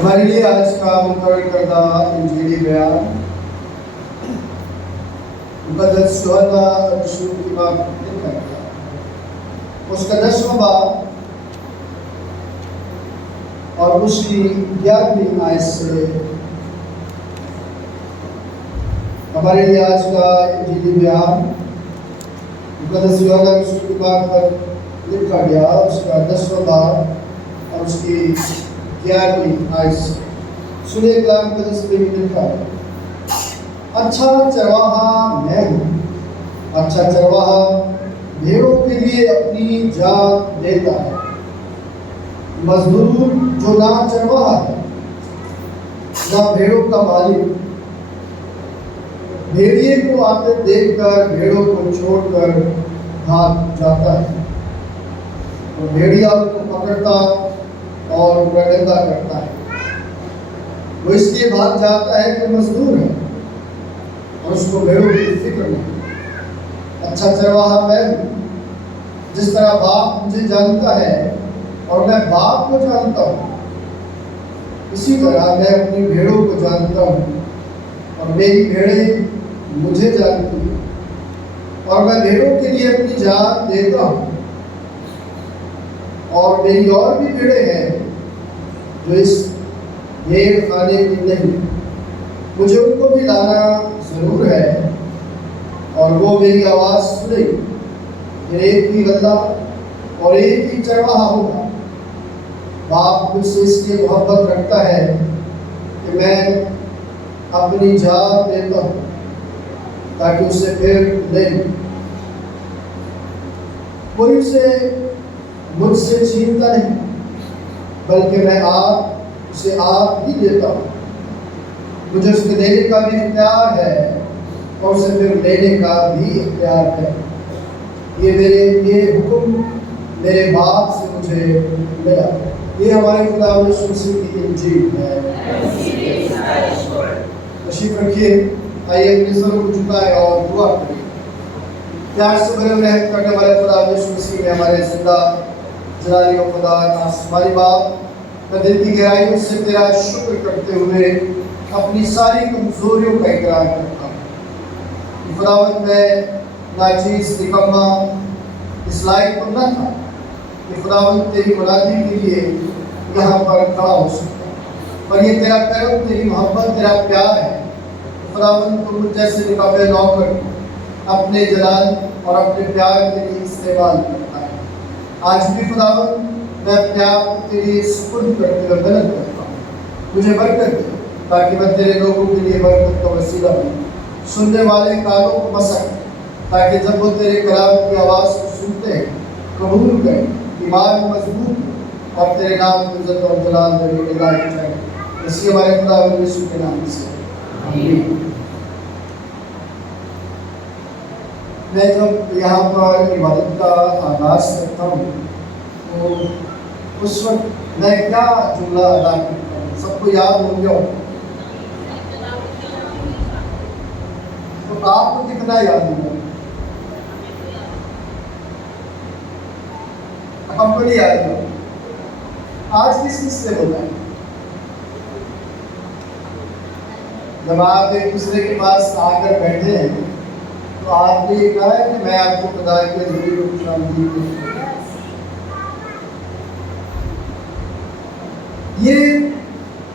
ہمارے لیے آج کا مقرر کردہ انجیلی بیان مقدس یوحنا رسول کی بات لکھا گیا، اس کا 10واں باب اور اس کی 11ویں آیت سے ہمارے لیے آج کا انجیلی بیان مقدس یوحنا رسول کی بات پر لکھا گیا، اس کا 10واں باب اور اس کی 11ویں آیت سے سنیے کلام مقدس میں لکھا ہے، اچھا چرواہا میں ہوں، اچھا چرواہا بھیڑوں کے لیے اپنی جان دیتا ہے۔ مزدور جو نہ چرواہا ہے نہ بھیڑوں کا مالک، بھیڑیے کو آتے دیکھ کر بھیڑوں کو چھوڑ کر بھاگ جاتا ہے، اور بھیڑیا ان کو پکڑتا اور گردہ کرتا ہے۔ وہ اس لیے بھاگ جاتا ہے کہ مزدور ہے اور اس کو بھیڑوں کی فکر نہیں۔ اچھا چرواہا میں ہوں، جس طرح باپ مجھے جانتا ہے اور میں باپ کو جانتا ہوں، اسی طرح میں اپنی بھیڑوں کو جانتا ہوں اور میری بھیڑیں مجھے جانتی ہیں، اور میں بھیڑوں کے لیے اپنی جان دیتا ہوں۔ اور میری اور بھی بھیڑیں ہیں جو اس بھیڑ خانے کی نہیں، مجھے ان کو بھی لانا ضرور ہے، اور وہ میری آواز سنے۔ پھر ایک ہی غلہ اور ایک ہی چرواہا ہوگا۔ باپ مجھ سے اس لیے محبت رکھتا ہے کہ میں اپنی جان دیتا ہوں تاکہ اسے پھر لے لوں۔ کوئی اسے مجھ سے چھینتا نہیں، بلکہ میں اسے آپ ہی دیتا ہوں۔ مجھے اس کے دینے کا بھی اختیار ہے اور اسے پھر لینے کا بھی اختیار ہے۔ یہ حکم میرے باپ سے مجھے ملا۔ یہ ہمارے خدا یسوع مسیح کی انجیل ہے۔ تشریف رکھیے، آئیے اپنے سر کو جھکائیں اور دعا کریں۔ پیار سے بھرے ہوئے رحم کرنے والے خدا یسوع مسیح میں ہمارے زندہ جلالی و خدا آسمانی باپ، میں دل کی گہرائیوں سے تیرا شکر کرتے ہوئے اپنی ساری کمزوریوں کا اقرار کرتا ہوں۔ خداوند میں ناچیز نکما اس لائق تو نہ تھا کہ خداوند تیری منادی کے لیے یہاں پر کھڑا ہو سکتا، پر یہ تیرا کرم، تیری محبت، تیرا پیار ہے۔ خداوند تو مجھ جیسے نکابے نوکر اپنے جلال اور اپنے پیار کے لیے استعمال کرتا ہے۔ آج بھی خداوند میں اپنے آپ کو تیری سپرد کرتے ہوئے بلند کرتا ہوں۔ مجھے برکت دے تاکہ میں تیرے لوگوں کے لیے برکت کا وسیلہ بنوں، سننے والے کانوں کو مسک تاکہ جب وہ تیرے کلام کی آواز کو سنتے ہیں قبول کریں، ایمان مضبوط ہو اور تیرے نام کی عزت اور جلال دینے کے لائق جائیں۔ اسی ہمارے خداوند یسوع کے نام سے آمین۔ میں جب یہاں پر عبادت کا آغاز کرتا ہوں تو اس وقت میں کیا جملہ ادا کرتا ہوں، سب کو یاد ہو گیا؟ تو آپ کو کتنا یاد ہوگا؟ ہم کو نہیں یاد ہوگا۔ آج کس کس سے ہوتا ہے؟ جب آپ ایک دوسرے کے پاس آ کر بیٹھے ہیں تو تو آپ نے یہ کہا ہے کہ میں آپ کو خدا کے ذریعے کو خوش آمدید دوں. یہ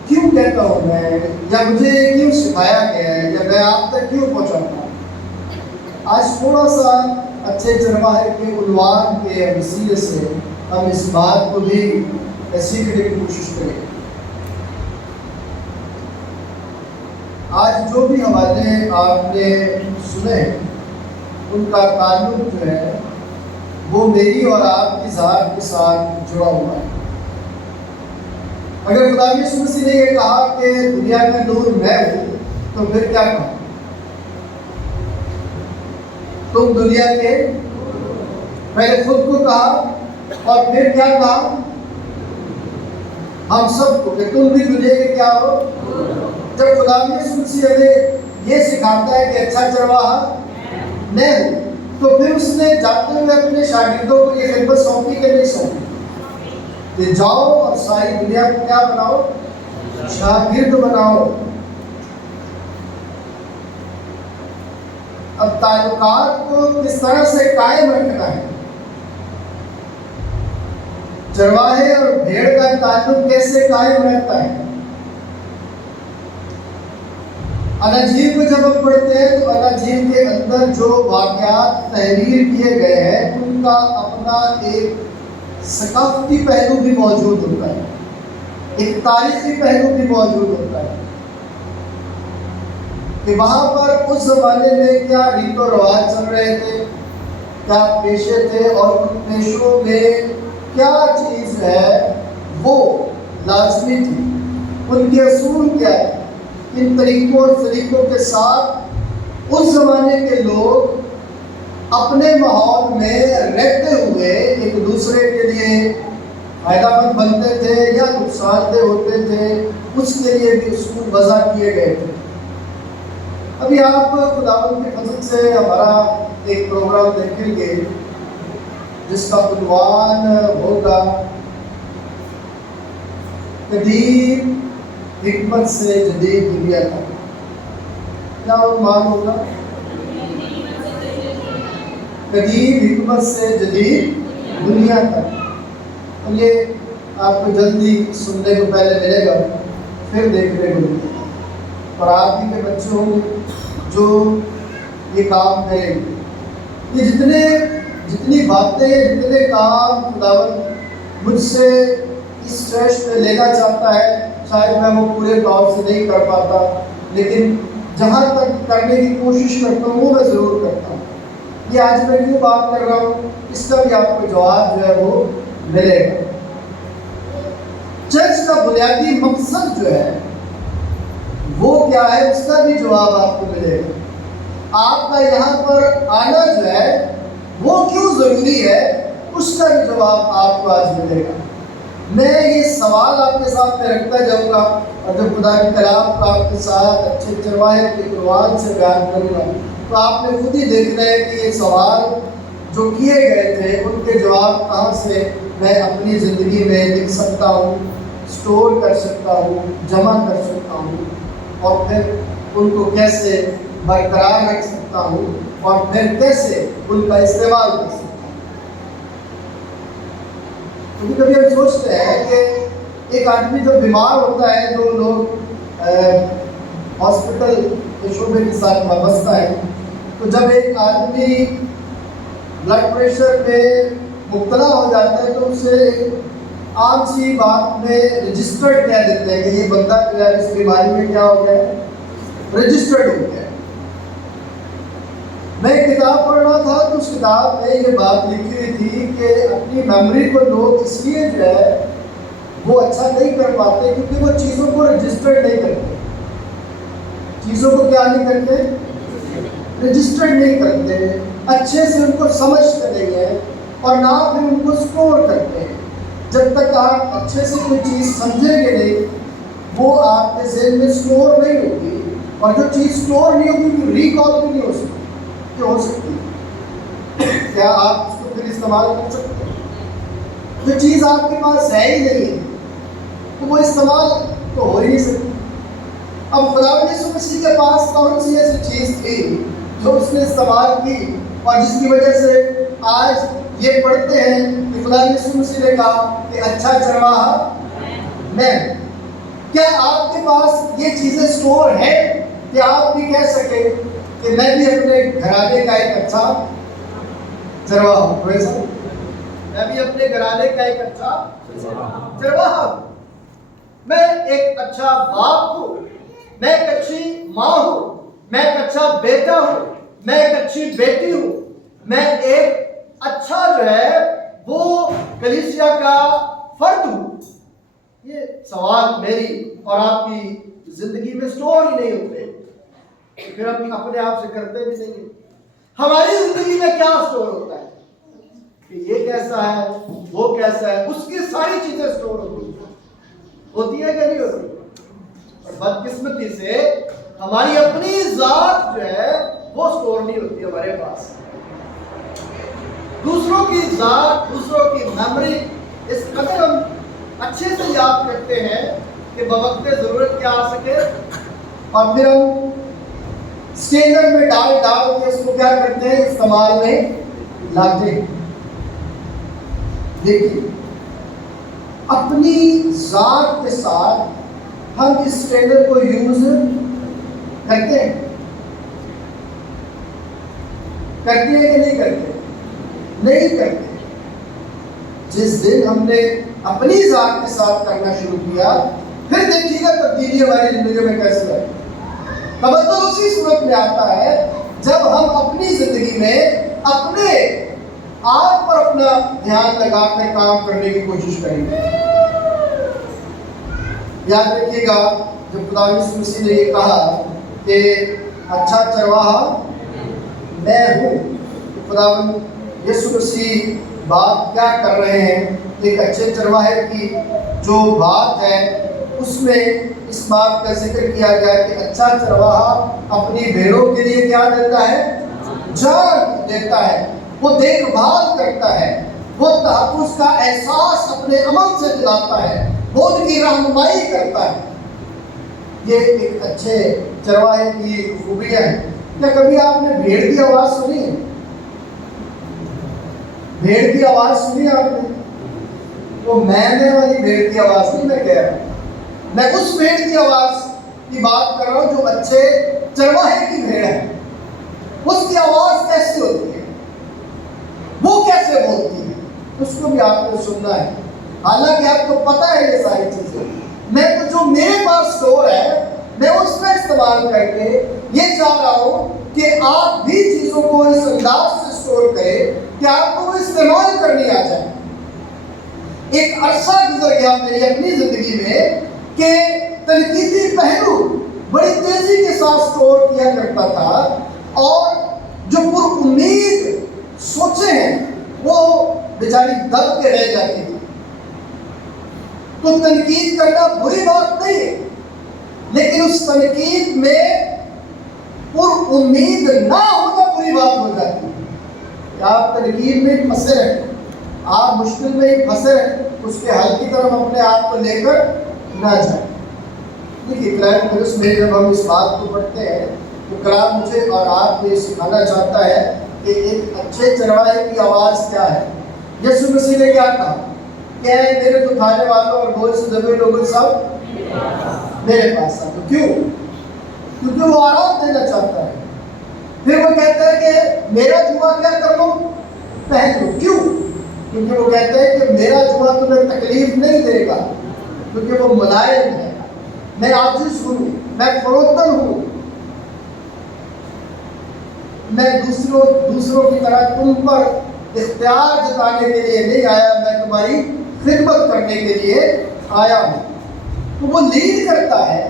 کیوں کہتا ہوں میں، یا مجھے کیوں سکھایا گیا ہے، یا میں آپ تک کیوں پہنچاتا ہوں؟ آج تھوڑا سا اچھے چرواہے کے عنوان کے وسیلے سے ہم اس بات کو بھی سیکھنے کی کوشش کریں. آج جو بھی حوالے آپ نے سنے ان کا تعلق جو ہے وہ میری اور آپ کی ذات کے ساتھ جڑا ہوا ہے. اگر خدا یسوع مسیح نے یہ کہا کہ دنیا کا نور میں ہوں تو پھر کیا کہا؟ تم دنیا کے، پہلے خود کو کہا اور پھر کیا کہا؟ ہم سب کو کہ تم بھی دنیا کے کیا ہو. جب خدا یسوع مسیح ہمیں یہ سکھاتا ہے کہ اچھا چرواہا میں ہوں، تو پھر اس نے جاتے ہوئے اپنے شاگردوں کو یہ خدمت سونپی کہ نہیں سونپی کہ جاؤ اور ساری دنیا کو کیا بناؤ؟ شاگرد بناؤ. اب تعلقات کو کس طرح سے قائم رکھنا ہے، چرواہے اور بھیڑ کا تعلق کیسے قائم رہتا ہے. اناجیل کو جب ہم پڑھتے ہیں تو اناجیل کے اندر جو واقعات تحریر کیے گئے ہیں ان کا اپنا ایک ثقافتی پہلو بھی موجود ہوتا ہے، ایک تاریخی پہلو بھی موجود ہوتا ہے کہ وہاں پر اس زمانے میں کیا ریت و رواج چل رہے تھے، کیا پیشے تھے، اور ان پیشوں میں کیا چیز ہے وہ لازمی تھی، ان کے اصول کیا ہے. ان طریقوں اور طریقوں کے ساتھ اس زمانے کے لوگ اپنے ماحول میں رہتے ہوئے ایک دوسرے کے لیے فائدہ مند بنتے تھے یا نقصان دہ ہوتے تھے، اس کے لیے بھی اصول وضع کیے گئے تھے. ابھی آپ خداوند کے فضل سے ہمارا ایک پروگرام دیکھیں گے جس کا عنوان ہوگا قدیم حکمت سے جدید دنیا تک. کیا عنوان ہوگا؟ قدیم حکمت سے جدید دنیا تک. اور یہ آپ کو جلدی سننے کو پہلے ملے گا، پھر دیکھنے کو ملے گا، اور آپ ہی کے بچے ہوں گے جو یہ کام کریں گے. یہ جتنی باتیں، جتنے کام خداوند مجھ سے اس اسٹیج پہ لینا چاہتا ہے، شاید میں وہ پورے طور سے نہیں کر پاتا، لیکن جہاں تک کرنے کی کوشش کرتا ہوں وہ میں ضرور کرتا ہوں. یہ آج میں کیوں بات کر رہا ہوں اس کا بھی آپ کو جواب جو ہے وہ ملے گا. چرچ کا بنیادی مقصد جو ہے وہ کیا ہے اس کا بھی جواب آپ کو ملے گا. آپ کا یہاں پر آنا جو ہے وہ کیوں ضروری ہے اس کا بھی جواب آپ کو آج ملے گا. میں یہ سوال آپ کے سامنے رکھتا جاؤں گا، اور جب خدا کے کلام کو آپ کے ساتھ اچھے چرواہے کے عنوان سے بیان کروں گا تو آپ نے خود ہی دیکھنا ہے کہ یہ سوال جو کیے گئے تھے ان کے جواب کہاں سے میں اپنی زندگی میں لکھ سکتا ہوں، اسٹور کر سکتا ہوں، جمع کر سکتا ہوں، اور پھر ان کو کیسے برقرار رکھ سکتا ہوں، اور پھر کیسے ان کا استعمال کر سکتا ہوں. کبھی کبھی ہم سوچتے ہیں کہ ایک آدمی جو بیمار ہوتا ہے، جو لوگ ہاسپٹل کے شعبے کے ساتھ وابستہ ہے، تو جب ایک آدمی بلڈ پریشر پہ مبتلا ہو جاتا ہے تو اسے عام سی بات میں رجسٹرڈ کہہ دیتے ہیں کہ یہ بندہ جو ہے اس بیماری میں کیا ہو گیا ہے، رجسٹرڈ ہو گیا ہے. میں ایک کتاب پڑھ رہا تھا تو اس کتاب میں یہ بات لکھی ہوئی تھی کہ اپنی میموری کو لوگ اس لیے جو ہے وہ اچھا نہیں کر پاتے کیونکہ وہ چیزوں کو رجسٹرڈ نہیں کرتے. چیزوں کو کیا نہیں کرتے؟ رجسٹرڈ نہیں کرتے، اچھے سے ان کو سمجھتے نہیں ہیں، اور نہ پھر ان کو اسٹور کرتے ہیں. جب تک آپ اچھے سے کوئی چیز سمجھیں گے نہیں وہ آپ کے ذہن میں اسٹور نہیں ہوگی، اور جو چیز اسٹور نہیں ہوگی وہ ریکال بھی نہیں ہو سکتی. ہو سکتی کیا آپ اس کو پھر استعمال کر سکتے ہیں؟ جو چیز آپ کے پاس ہے ہی نہیں ہے تو وہ استعمال تو ہو ہی نہیں سکتی. اب خدا یسوع مسیح کے پاس کون سی ایسی چیز تھی جو اس نے استعمال کی اور جس کی وجہ سے آج یہ پڑھتے ہیں کہ خدا یسوع مسیح نے کہا کہ اچھا چرواہا میں۔ کیا آپ کے پاس یہ چیزیں سٹور ہیں کہ آپ بھی کہہ سکیں کہ میں بھی اپنے گھرانے کا ایک اچھا چرواہا ہوں؟ میں بھی اپنے گھرانے کا ایک اچھا چرواہا ہوں، میں ایک اچھا باپ ہوں، میں ایک اچھی ماں ہوں، میں ایک اچھا بیٹا ہوں، میں ایک اچھی بیٹی ہوں، میں ایک اچھا جو ہے وہ کلیسیا کا فرد ہوں۔ یہ سوال میری اور آپ کی زندگی میں سٹور ہی نہیں ہوتے، پھر ہم اپنے آپ سے کرتے بھی نہیں۔ ہماری زندگی میں کیا سٹور ہوتا ہے کہ یہ کیسا ہے، وہ کیسا ہے، اس کی ساری چیزیں سٹور ہوتی ہے کہ نہیں ہوتی؟ اور بدقسمتی سے ہماری اپنی ذات جو ہے وہ سٹور نہیں ہوتی ہمارے پاس۔ دوسروں کی ذات، دوسروں کی میموری اس قدر ہم اچھے سے یاد کرتے ہیں کہ بوقت ضرورت کیا آ سکے، اور پھر ہم اسٹینڈر میں ڈال کے اس کو کیا کرتے ہیں، استعمال میں لاتے ہیں۔ دیکھیے، اپنی ذات کے ساتھ ہم اس اسٹینڈر کو یوز کرتے ہیں کہ نہیں کرتے؟ نہیں کرتے۔ جس دن ہم نے اپنی ذات کے ساتھ کرنا شروع کیا، پھر دیکھیے گا تبدیلی ہماری زندگی میں کیسے آئی۔ تبدل اسی صورت میں آتا ہے جب ہم اپنی زندگی میں اپنے آپ پر اپنا دھیان لگا کر کام کرنے کی کوشش کریں گے۔ یاد رکھیے گا، جب خدا یسوع مسیح نے یہ کہا کہ اچھا چرواہا میں ہوں، خدا یسوع مسیح بات کیا کر رہے ہیں؟ ایک اچھے چرواہے کی جو بات ہے اس میں اس بات کا ذکر کیا گیا کہ اچھا چرواہا اپنی بھیڑوں کے لیے کیا دیتا ہے؟ جان دیتا ہے، وہ دیکھ بھال کرتا ہے، وہ تحفظ کا احساس اپنے عمل سے دلاتا ہے، وہ ان کی رہنمائی کرتا ہے۔ یہ ایک اچھے چرواہے کی خوبیاں ہیں۔ کیا کبھی آپ نے بھیڑ کی آواز سنی ہے؟ بھیڑ کی آواز سنی آپ نے؟ وہ میں والی بھیڑ کی آواز نہیں میں کہہ رہا ہوں، میں اس بھیڑ کی آواز کی بات کر رہا ہوں جو اچھے چرواہے کی بھیڑ ہے۔ اس کی آواز کیسی ہوتی ہے، وہ کیسے بولتی ہے، اس کو بھی آپ کو سننا ہے۔ حالانکہ آپ کو پتا ہے یہ ساری چیزیں، میں تو جو میرے پاس سٹور ہے میں اس میں استعمال کر کے یہ چاہ رہا ہوں کہ آپ بھی چیزوں کو اس انداز سے سٹور کریں کہ آپ کو استعمال کرنی آ جائے۔ ایک عرصہ گزر گیا میری اپنی زندگی میں کہ تنقیدی پہلو بڑی تیزی کے ساتھ سٹور کیا کرتا تھا، اور جو پر امید سوچیں ہیں وہ بیچاری دب کے رہ جاتی تھی۔ تو تنقید کرنا بری بات نہیں ہے، لیکن اس تنقید میں پر امید نہ ہونا بری بات ہو جاتی ہے۔ کہ آپ تنقید میں پھنسے رہیں، آپ مشکل میں ہی پھنسے رہیں، اس کے حل کی طرف اپنے آپ کو لے کر نہ جائیں۔ دیکھیے کلام مقدس میں جب ہم اس بات کو پڑھتے ہیں تو کلام مجھے اور آپ کو یہ سکھانا چاہتا ہے کہ ایک اچھے چرواہے کی آواز کیا ہے۔ یسوع مسیح نے کیا کہا کہ میرے تو کھانے والوں اور بوجھ سے دبے لوگ سب میرے پاس آتے۔ کیوں؟ کیونکہ وہ آرام دینا چاہتا ہے۔ پھر وہ کہتا ہے کہ میرا جوا کیا کر لو؟ پہن لو۔ کیوں؟ کیونکہ وہ کہتا ہے کہ میرا جوا تمہیں تکلیف نہیں دے گا، کیونکہ وہ ملائم ہے، میں عاجز ہوں، میں فروتن ہوں، میں دوسروں کی طرح تم پر اختیار جتانے کے لیے نہیں آیا، میں تمہاری خدمت کرنے کے لیے آیا ہوں۔ تو وہ لیڈ کرتا ہے،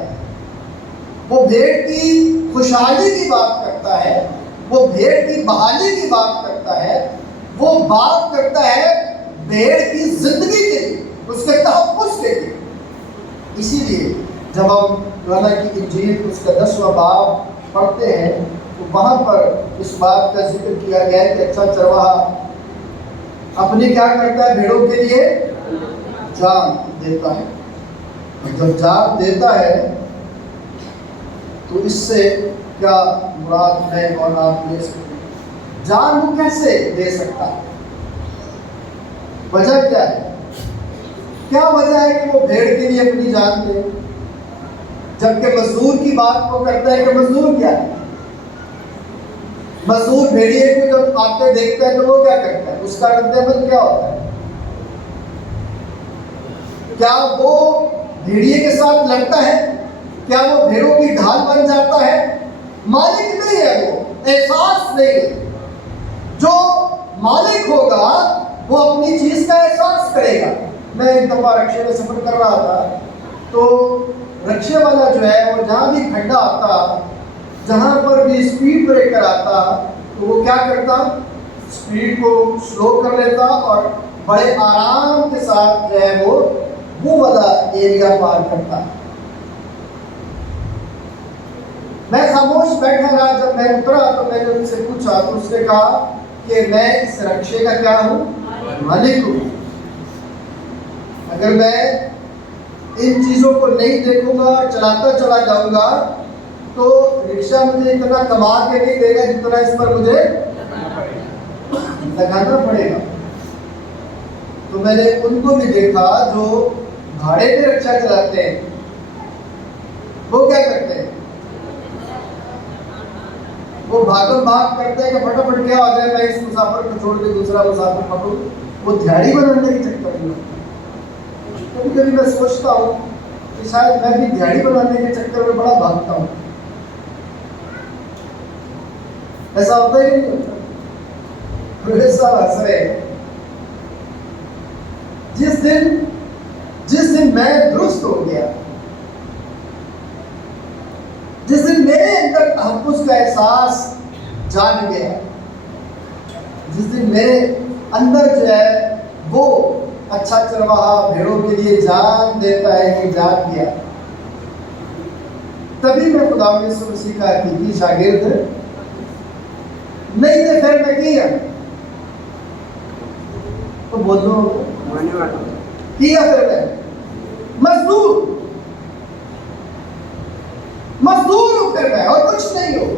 وہ بھیڑ کی خوشحالی کی بات کرتا ہے، وہ بھیڑ کی بحالی کی بات کرتا ہے، وہ بات کرتا ہے بھیڑ کی زندگی کے لیے، اس کے تحفظ کے لیے۔ اسی لیے جب ہم یوحنا کی انجیل اس کا 10واں باب پڑھتے ہیں تو وہاں پر اس بات کا ذکر کیا گیا ہے کہ اچھا چرواہا اپنی کیا کرتا ہے؟ بھیڑوں کے لیے جان دیتا ہے۔ جب جان دیتا ہے تو اس سے کیا مراد ہے اور آپ لے سکتے ہیں. جان وہ کیسے دے سکتا ہے؟ وجہ کیا ہے؟ کیا وجہ ہے کہ وہ بھیڑ کے لیے اپنی جان دے؟ جبکہ مزدور کی بات وہ کرتا ہے کہ مزدور کیا ہے؟ مزدور بھیڑیے کو جب آتے دیکھتا ہے تو وہ کیا کرتا ہے؟ اس کا رد عمل کیا ہوتا ہے؟ کیا وہ بھیڑیے کے ساتھ لڑتا ہے؟ کیا وہ بھیڑوں کی ڈھال بن جاتا ہے؟ مالک نہیں ہے، وہ احساس نہیں ہے. جو مالک ہوگا وہ اپنی چیز کا احساس کرے گا. میں ایک دفعہ رکشے میں سفر کر رہا تھا تو رکشے والا جو ہے وہ جہاں بھی کھڈا آتا، جہاں پر بھی اسپیڈ بریکر آتا تو وہ کیا کرتا؟ اسپیڈ کو سلو کر لیتا اور بڑے آرام کے ساتھ جو ہے وہ والا ایریا پار کرتا. میں خاموش بیٹھا رہا. جب میں اترا تو میں نے ان سے پوچھا تو اس نے کہا کہ میں اس رکشے کا کیا ہوں؟ مالک ہوں. اگر میں ان چیزوں کو نہیں دیکھوں گا، چلاتا چلا جاؤں گا تو رکشہ مجھے اتنا کما کے نہیں دے گا جتنا اس پر مجھے لگانا پڑے گا. تو میں نے ان کو بھی دیکھا جو بھاڑے پہ رکشہ چلاتے ہیں. وہ کیا کرتے ہیں؟ وہ بھاگم بھاگ کرتے ہیں کہ فٹافٹ کیا ہو جائے، میں اس مسافر کو چھوڑ کے دوسرا مسافر پکڑوں. وہ دیہڑی بنانے کے چکر میں. کبھی کبھی میں سوچتا ہوں کہ شاید میں بھی دیہڑی بنانے کے چکر میں بڑا بھاگتا ہوں. ایسا ہوتا ہی نہیں ہوتا. پروفیسر ہنس رہے ہیں. جس دن میں درست ہو گیا، جس دن میرے اندر تحفظ کا احساس جاگ گیا، جس دن میرے اندر جو ہے وہ اچھا چرواہا بھیڑوں کے لیے جان دیتا ہے کہ جاگ گیا، تبھی میں خدا یسوع مسیح کا حقیقی شاگرد نہیں تھے. پھر میں کیا تو بولو کیا؟ پھر میں مزدور ہوں. پھر میں اور کچھ نہیں ہوں.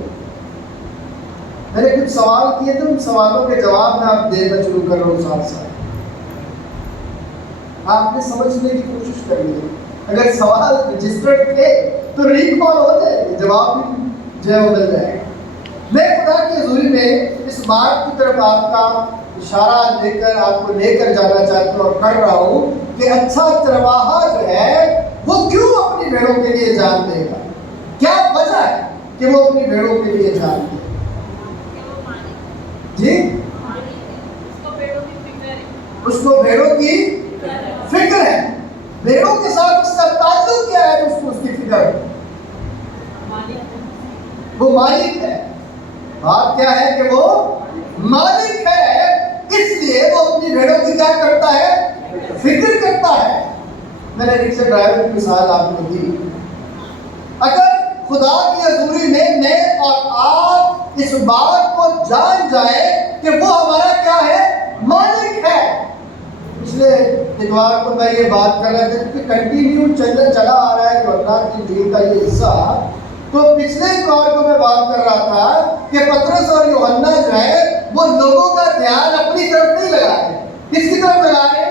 میں نے کچھ سوال کیے تھے، ان سوالوں کے جواب میں آپ دینا شروع کر رہا ہوں. ساتھ ساتھ آپ نے سمجھنے کی کوشش کرنی ہے. اگر سوال رجسٹرڈ تھے تو ریکال ہو جائے گا، جواب بھی جو ہے وہ مل جائے گا. میں خدا کی حضوری میں اس بات کی طرف آپ کا اشارہ دے کر آپ کو لے کر جانا چاہتا ہوں اور کر رہا ہوں کہ اچھا چرواہا جو ہے وہ کیوں اپنی بھیڑوں کے لیے جان دے گا؟ کیا وجہ ہے کہ وہ اپنی بھیڑوں کے لیے جان دے؟ جی، اس کو بھیڑوں کی فکر ہے. بھیڑوں کے ساتھ اس کا تعلق کیا ہے؟ اس کو اس کی فکر ہے. وہ مالک ہے. بات کیا ہے کہ وہ مالک ہے، اس لیے وہ اپنی بھیڑوں کی کیا کرتا ہے؟ فکر کرتا ہے. میں نے رکشہ ڈرائیور کی مثال آپ کو دی. اگر خدا کی حضوری میں اور آپ اس بات کو جان جائیں کہ وہ ہمارا کیا ہے؟ مالک ہے. پچھلے اتوار کو میں یہ بات کر رہا تھا کہ کنٹینیو چلا آ رہا ہے یوحنا کی انجیل کا یہ حصہ. تو پچھلے اتوار کو میں بات کر رہا تھا کہ پطرس اور یوحنا جو ہے وہ لوگوں کا دھیان اپنی طرف نہیں لگا رہے. کس کی طرف لگا رہے؟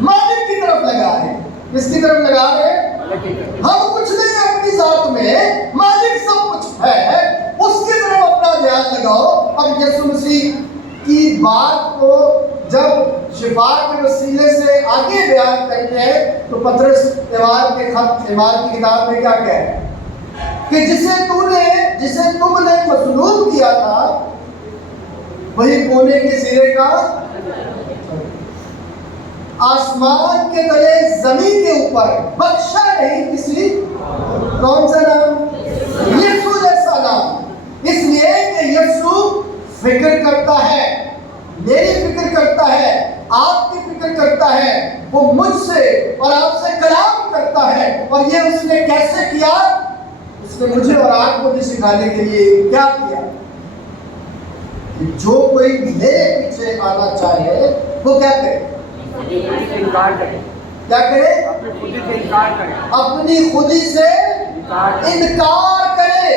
مالک کی طرف لگا رہے. کس کی طرف لگا رہے؟ ہم کچھ نہیں ہے اپنی ذات میں، مالک سب کچھ ہے، اس کی طرف اپنا دھیان لگاؤ. اب یسوع مسیح کی بات کو جب شفا کے وسیلے سے آگے بیان کرتے ہیں تو پطرس ایوان کی کتاب میں کیا کہہ رہے ہیں کہ جسے تم نے مصلوب کیا تھا وہی کونے کے سرے کا آسمان کے تلے زمین کے اوپر بخشا نہیں کسی. کون سا نام؟ یسوع جیسا نام. اس لیے کہ یسوع فکر کرتا ہے، میری فکر کرتا ہے، آپ کی فکر کرتا ہے. وہ مجھ سے اور آپ سے کلام کرتا ہے. اور یہ اس نے کیسے کیا؟ اس نے مجھے اور آپ کو بھی سکھانے کے لیے کیا کیا کہ جو کوئی میرے پیچھے آنا چاہے وہ کیا کرے؟ کیا کرے؟ اپنی خودی سے انکار کرے.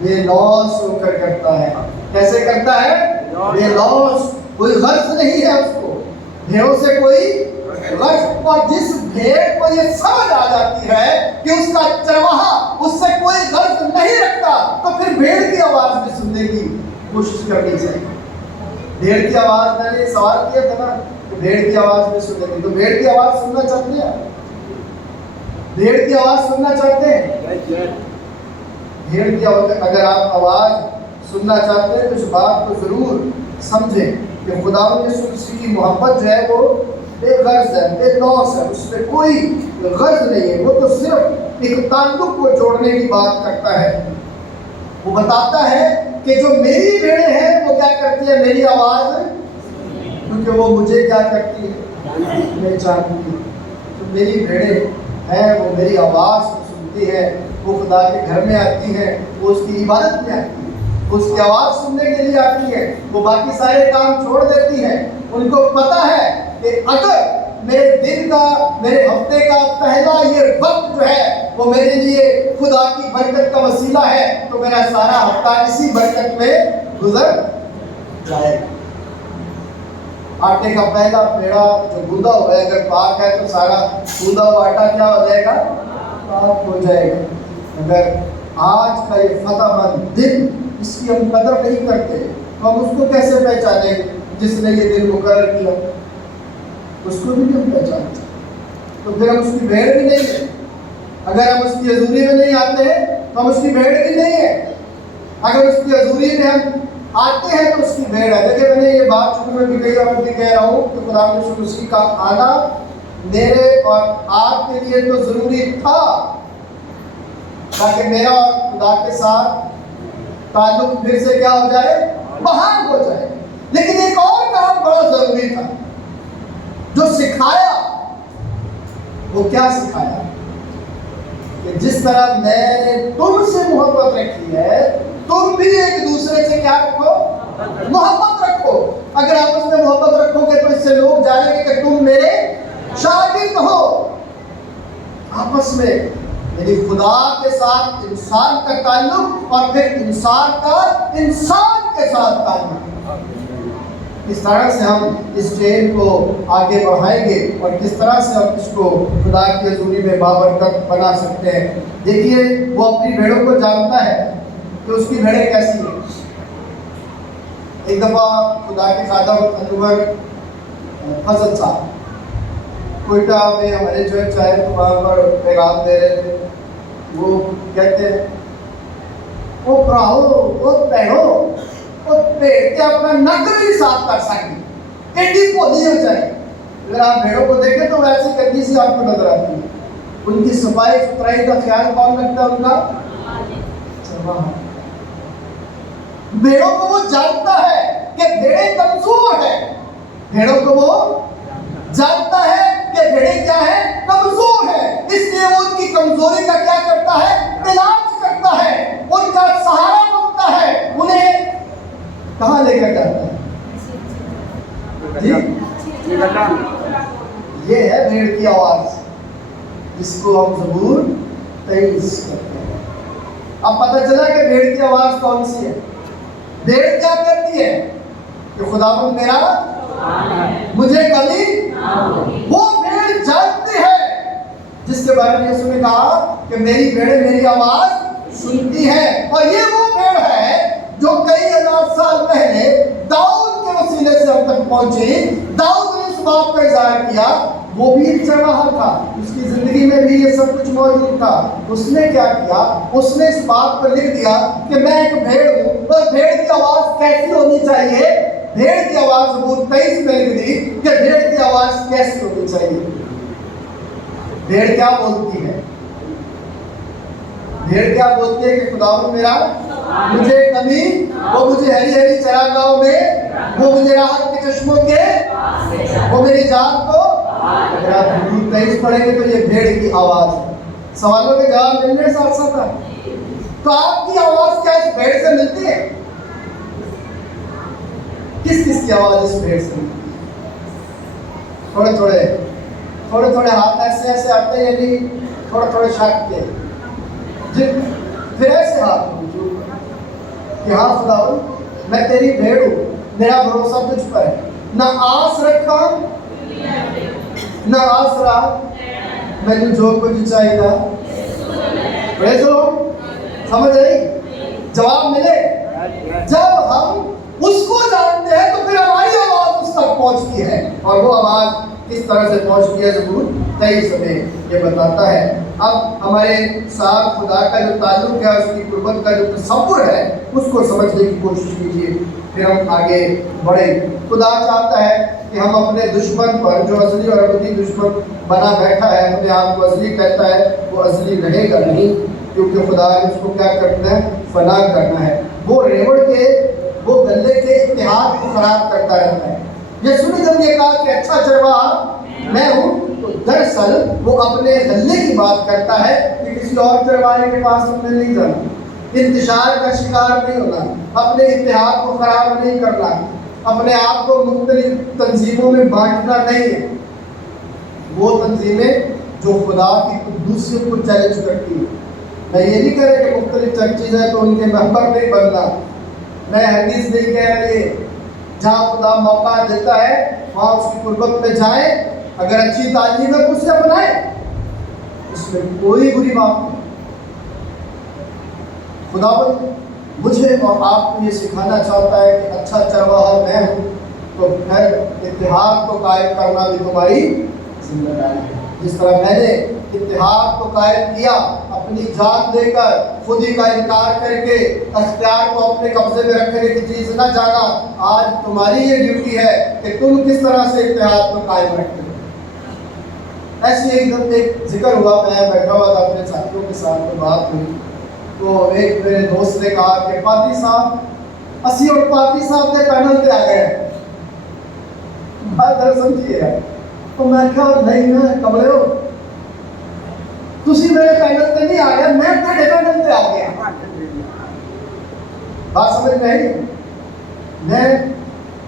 بے لوث ہو کر کرتا ہے. کیسے کرتا ہے؟ بے لوث. کوئی غرض نہیں ہے اس کو، بھیڑوں سے کوئی غرض. اور جس بھیڑ کو یہ سمجھ آ جاتی ہے کہ اس کا چرواہا اس سے کوئی غرض نہیں رکھتا، تو پھر بھیڑ کی آواز بھی سننے کی کوشش کرنی چاہیے. بھیڑ کی آواز، میں نے سوال کیا تھا نا کہ بھیڑ کی آواز بھی سننے کی، تو بھیڑ کی آواز سننا چاہتے ہیں؟ بھیڑ کی آواز سننا چاہتے ہیں؟ بھیڑ کی آواز، اگر آپ آواز سننا چاہتے ہیں تو اس بات کو ضرور سمجھیں کہ خداوند یسوع مسیح کی محبت جو ہے وہ بے غرض ہے، بے لوث ہے، اس میں کوئی غرض نہیں ہے. وہ تو صرف ایک تعلق کو جوڑنے کی بات کرتا ہے. وہ بتاتا ہے کہ جو میری بھیڑیں ہیں وہ کیا کرتی ہے؟ میری آواز، کیونکہ وہ مجھے کیا کرتی ہے؟ میں جانتی ہوں. تو میری بھیڑیں ہیں وہ میری آواز کو سنتی ہے، وہ خدا کے گھر میں آتی ہے، وہ اس کی عبادت میں آتی ہے، اس کی آواز سننے کے لیے آتی ہے. وہ باقی سارے کام چھوڑ دیتی ہے. ان کو پتا ہے کہ اگر میرے دن کا، میرے ہفتے کا پہلا یہ وقت جو ہے وہ میرے لیے خدا کی برکت کا وسیلہ ہے، تو میرا سارا ہفتہ اسی برکت میں گزر جائے گا. آٹے کا پہلا پیڑا جو گوندا ہوا ہے اگر پاک ہے تو سارا گوندا ہوا آٹا کیا ہو جائے گا؟ پاک ہو جائے گا. اگر آج کا یہ فتح مند دن، اس کی ہم قدر نہیں کرتے تو ہم اس کو کیسے پہچانیں جس نے یہ دن مقرر کیا؟ اس کو بھی نہیں ہم پہچانتے تو پھر ہم اس کی بھیڑ بھی نہیں ہیں. اگر ہم اس کی حضوری میں نہیں آتے ہیں تو ہم اس کی بھیڑ بھی نہیں ہیں. اگر اس کی حضوری میں ہم آتے ہیں تو اس کی بھیڑ ہے. دیکھیں میں نے یہ بات شروع میں بھی کہی اور بھی کہہ رہا ہوں کہ خدا یسوع مسیح کا آنا میرے اور آپ کے لیے تو ضروری تھا تاکہ میرا اور خدا کے ساتھ تعلق پھر سے کیا ہو جائے؟ بحال ہو جائے. لیکن ایک اور کام بڑا ضروری تھا جو سکھایا. وہ کیا سکھایا؟ کہ جس طرح میں نے تم سے محبت رکھی ہے تم بھی ایک دوسرے سے کیا رکھو؟ محبت رکھو. اگر آپس میں محبت رکھو گے تو اس سے لوگ جانیں گے کہ تم میرے شاگرد ہو. آپس میں یعنی خدا کے ساتھ انسان کا تعلق اور پھر انسان کا انسان کے ساتھ تعلق. کس طرح سے ہم اس چین کو آگے بڑھائیں گے اور کس طرح سے ہم اس کو خدا کی حضوری میں بابرکت بنا سکتے ہیں. دیکھیے وہ اپنی بھیڑوں کو جانتا ہے کہ اس کی بھیڑیں کیسی ہیں. ایک دفعہ خدا کے خادم انور فضل صاحب کوئٹہ میں ہمارے جو ہے چاہے تو وہاں پر پیغام دے رہے تھے. وہ کہتے ہیں وہ پراہو وہ پہنو وہ پیڑ کے اپنا نقل نہیں صاف کر سکتی ایڈی پودی ہو جائے. اگر آپ بھیڑوں کو دیکھیں تو ویسی گندی سی آپ کو نظر آتی ہے. ان کی صفائی ستھرائی کا خیال کون رکھتا ہے؟ ان کا چرواہا. بھیڑوں کو وہ جانتا ہے کہ بھیڑیں کمزور ہیں. بھیڑوں کو وہ جانتا ہے کہ بھیڑیں کیا ہے؟ کمزور ہے. اس لیے وہ ان کی کمزوری کا کیا کرتا ہے؟ علاج کرتا ہے، ان کا سہارا بنتا ہے. انہیں کہاں لے کر جاتا ہے؟ جی یہ ہے بھیڑ کی آواز جس کو ہم زبور 23 کرتے ہیں. اب پتہ چلا کہ بھیڑ کی آواز کون سی ہے. بھیڑ کیا کہتی ہے؟ کہ خداوند میرا مجھے کبھی. وہ بھیڑ جانتی ہے جس کے بارے میں یسوع نے کہا کہ میری بھیڑیں میری آواز سنتی ہے. اور یہ وہ بھیڑ ہے جو کئی ہزار سال پہلے داؤد کے وسیلے سے ہم تک پہنچی. داؤد نے اس بات کا اظہار کیا. وہ بھی ایک چرواہا تھا، اس کی زندگی میں بھی یہ سب کچھ موجود تھا. اس نے کیا کیا؟ اس نے اس بات پر لکھ دیا کہ میں ایک بھیڑ ہوں اور بھیڑ کی آواز کیسی ہونی چاہیے. بھیڑ کی آواز زبور 23 میں لکھ دی کہ بھیڑ کی آواز کیسی ہونی چاہیے. بھیڑ کیا بولتی ہے؟ بھیڑ کیا بولتی ہے؟ کہ خداوند میرا مجھے کمی، وہ مجھے ہری ہری چراگاہوں میں، وہ مجھے راحت کے چشموں کے، وہ میری جان کو. اگر آپ زبور 23 پڑھیں گے تو یہ بھیڑ کی آواز ہے. سوالوں کے جواب ملنے ساتھ ساتھ ہے. تو آپ کی آواز کیا اس بھیڑ سے ملتی ہے؟ کس کس کی آواز اس بھیڑ سے ملتی ہے؟ تھوڑے تھوڑے ہاتھ ایسے ایسے آتے ہیں، یعنی تھوڑے شاک کے. پھر ایسے ہاتھ کہ ہاں خداوند میں تیری بھیڑ ہوں، میرا بھروسہ تجھ پر ہے، نہ آس رکھا نہ آسرا، میں جو کچھ چاہیے تھا پریز دی لارڈ۔ سمجھ آئی؟ جواب ملے جب ہم اس کو جانتے ہیں تو پھر ہماری آواز اس تک پہنچتی ہے، اور وہ آواز کس طرح سے پہنچتی ہے زبور 23 ہمیں یہ بتاتا ہے۔ اب ہمارے ساتھ خدا کا جو تعلق ہے، اس کی قربت کا جو تصور ہے، اس کو سمجھنے کی کوشش کیجیے، پھر ہم آگے بڑھیں۔ خدا چاہتا ہے کہ ہم اپنے دشمن پر، جو اصلی اور ابدی دشمن بنا بیٹھا ہے، اپنے آپ کو اصلی کہتا ہے، وہ اصلی رہے گا نہیں، کیونکہ خدا نے اس کو کیا کرنا ہے؟ فنا کرنا ہے۔ وہ ریوڑ کے، وہ گلے کے اتحاد کو خراب کرتا رہتا ہے۔ یسوع نے جب یہ کہا کہ اچھا چرواہا میں ہوں، تو دراصل وہ اپنے غلے کی بات کرتا ہے کہ کسی اور چرواہے کے پاس ہم نے نہیں جانا، انتشار کا شکار نہیں ہونا، اپنے اتحاد کو خراب نہیں کرنا، اپنے آپ کو مختلف تنظیموں میں بانٹنا نہیں ہے۔ وہ تنظیمیں جو خدا کی قدوسیت کو چیلنج کرتی ہیں۔ میں یہ نہیں کہہ رہا کہ مختلف چرچز ہیں تو ان کے ممبر نہیں بننا، میں ہرگز نہیں کہہ رہا یہ۔ جہاں خدا موقع دیتا ہے وہاں اس کی قربت میں جائیں، اگر اچھی تعلیم ہے تو اسے اپنائیں، اس میں کوئی بری بات نہیں۔ خداوند مجھے اور آپ کو یہ سکھانا چاہتا ہے کہ اچھا چرواہا میں ہوں، تو پھر اتحاد کو قائم کرنا بھی تمہاری ذمہ داری ہے۔ جس طرح میں نے اتحاد کو قائم کیا، اپنی جان دے کر، خود ہی کا انکار کر کے، اختیار کو اپنے قبضے میں رکھنے کی چیز نہ جانا، آج تمہاری یہ ڈیوٹی ہے کہ تم کس طرح سے اتحاد کو قائم رکھتے ہو۔ ایسے ایک دم ایک ذکر ہوا، میں بیٹھا ہوا تھا اپنے ساتھیوں کے ساتھ، تو بات ہوئی، تو ایک میرے دوست نے کہا کہ پادری صاحب اسی اور پادری صاحب کے پینل پہ آ گئے، بات دراصل سمجھیے گا۔ تو میں کہا نہیں نا کمرے ہو، تسی میرے پینل پہ نہیں آ گیا، میں تھوڑے پینل پہ آ گیا۔ بات سمجھ میں آئی؟ میں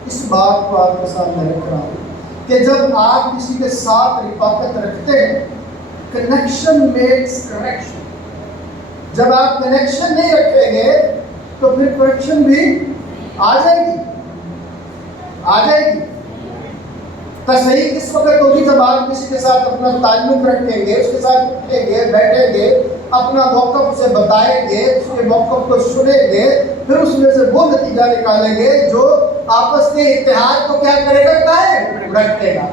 اس بات کو آپ کے سامنے رکھ رہا ہوں کہ جب آپ کسی کے ساتھ رفاقت رکھتے ہیں، کنیکشن میکس کریکشن۔ جب آپ کنیکشن نہیں رکھیں گے تو پھر کریکشن بھی آ جائے گی، آ جائے گی۔ صحیح اس وقت ہوگی جب آپ کسی کے ساتھ اپنا تعلق رکھیں گے، اس کے ساتھ اٹھیں گے، بیٹھیں گے، اپنا موقف اسے بتائیں گے، اس کے موقف کو سنیں گے، پھر اس میں سے وہ نتیجہ نکالیں گے جو آپس کے اتحاد کو کیا کرے گا؟ قائم رکھے گا۔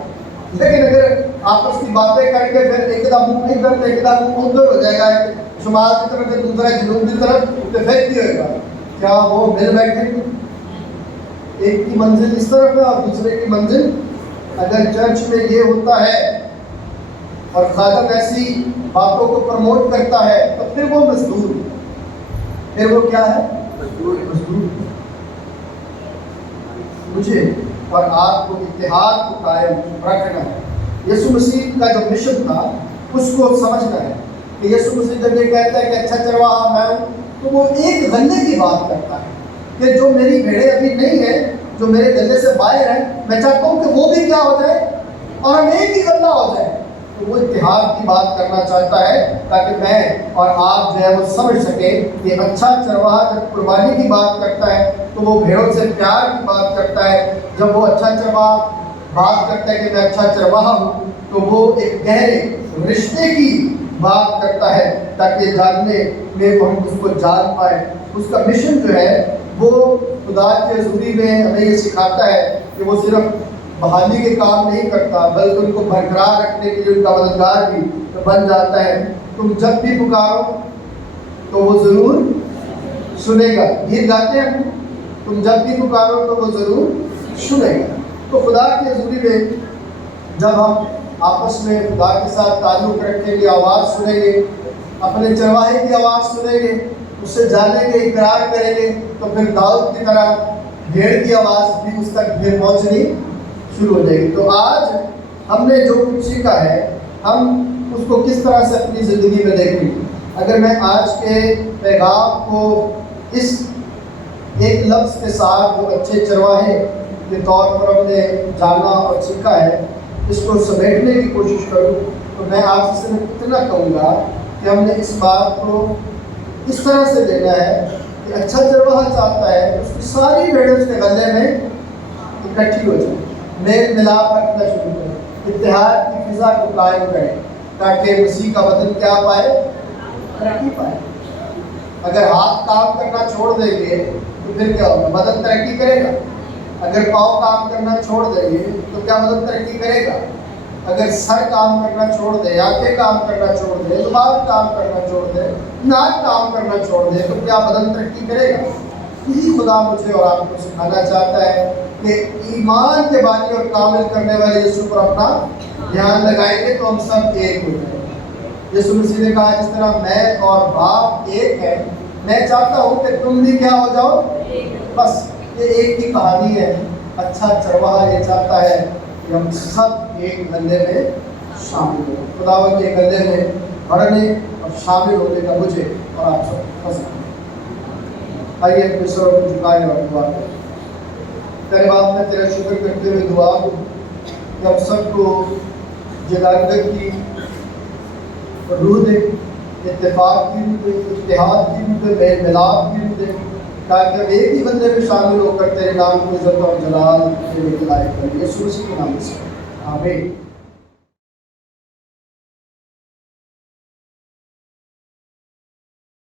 لیکن اگر آپس کی باتیں کر کے پھر ایک دم منہ نہیں کرتے، ایک دم منہ ادھر ہو جائے گا، شمال کی طرف سے دوسرا جنوب کی طرف، تو پھر کیا ہوگا؟ کیا وہ مل بیٹھیں گے؟ ایک کی منزل اس طرف ہے اور دوسرے کی منزل، اگر چرچ میں یہ ہوتا ہے اور خادم ایسی باتوں کو پروموٹ کرتا ہے تو پھر وہ مزدور، پھر وہ کیا ہے؟ مزدور۔ مجھے اور آپ کو اتحاد کو قائم رکھنا ہے۔ یسوع مسیح کا جو مشن تھا اس کو سمجھنا ہے کہ یسوع مسیح جب یہ کہتا ہے کہ اچھا چرواہا میں ہوں، تو وہ ایک غلے کی بات کرتا ہے کہ جو میری بھیڑیں ابھی نہیں ہیں، جو میرے گلے سے باہر ہیں، میں چاہتا ہوں کہ وہ بھی کیا ہو جائے اور ہم ایک ہی غلہ ہو جائے۔ تو وہ اتحاد کی بات کرنا چاہتا ہے تاکہ میں اور آپ جو ہے وہ سمجھ سکیں کہ اچھا چرواہا جب قربانی کی بات کرتا ہے تو وہ بھیڑوں سے پیار کی بات کرتا ہے۔ جب وہ اچھا چرواہا بات کرتا ہے کہ میں اچھا چرواہا ہوں تو وہ ایک گہرے رشتے کی بات کرتا ہے تاکہ جاننے میں ہم اس کو جان پائیں۔ اس کا مشن جو ہے وہ خدا کے حضوری میں ہمیں یہ سکھاتا ہے کہ وہ صرف بحالی کے کام نہیں کرتا بلکہ ان کو برقرار رکھنے کے لیے ان کا مددگار بھی بن جاتا ہے۔ تم جب بھی پکارو تو وہ ضرور سنے گا، گیت گاتے ہیں، تم جب بھی پکارو تو وہ ضرور سنے گا۔ تو خدا کے حضوری میں جب ہم آپس میں خدا کے ساتھ تعلق رکھیں گے، آواز سنیں گے، اپنے چرواہے کی آواز سنیں گے، اس سے جانیں گے، اقرار کریں گے، تو پھر داؤد کی طرح بھیڑ کی آواز بھی اس تک پھر پہنچنی شروع ہو جائے گی۔ تو آج ہم نے جو کچھ سیکھا ہے ہم اس کو کس طرح سے اپنی زندگی میں دیکھیں گے۔ اگر میں آج کے پیغام کو اس ایک لفظ کے ساتھ جو اچھے چرواہے کے طور پر ہم نے جانا اور سیکھا ہے اس کو سمیٹنے کی کوشش کروں تو میں آپ سے اتنا کہوں گا کہ ہم نے اس بات کو اس طرح سے لینا ہے کہ اچھا چرواہا چاہتا ہے کہ اس کی ساری بھیڑیں اس کے غلے میں اکٹھی ہو جائیں، میل ملاپ رکھنا شروع کریں، اتحاد کی فضا کو قائم کریں تاکہ مسیح کا بدن کیا پائے؟ ترقی پائے۔ اگر ہاتھ کام کرنا چھوڑ دیں گے تو پھر کیا ہوگا؟ بدن ترقی کرے گا۔ اگر پاؤں کام کرنا چھوڑ دیں گے تو کیا بدن ترقی کرے گا؟ اگر سر کام کرنا چھوڑ دے، آنکھیں کام کرنا چھوڑ دے، دماغ کام کرنا چھوڑ دے، ناک کام کرنا چھوڑ دے تو کیا بدن ترقی کرے گا؟ یہی خدا مجھے اور آپ کو سکھانا چاہتا ہے کہ ایمان کے بانی اور کامل کرنے والے یسوع پر اپنا دھیان لگائیں گے تو ہم سب ایک ہو جائیں گے۔ یسوع مسیح نے کہا جس طرح میں اور باپ ایک ہے، میں چاہتا ہوں کہ تم بھی کیا ہو جاؤ؟ بس یہ ایک ہی کہانی ہے۔ اچھا چرواہا یہ چاہتا ہے کہ ہم سب ایک گلے میں شامل ہوں۔ خداوند کے گلے میں بڑھنے اور شامل ہونے کا مجھے اور آپ سب کو پسند ہے۔ آئیے اپنے سروں کو جھکائیں اور دعا کریں۔ تیرے باپ میں تیرا شکر کرتے ہوئے دعا ہوں کہ ہم سب کو جداگت کی روح دے، اتفاق کی روح دے، اتحاد کی روح دے، میل ملاپ کی روح دے، تاکہ ہم ایک ہی بندے میں شامل ہو کر تیرے نام کو عزت اور جلال کے لیے لائق کریں۔ یسوع مسیح کے نام سے آمین۔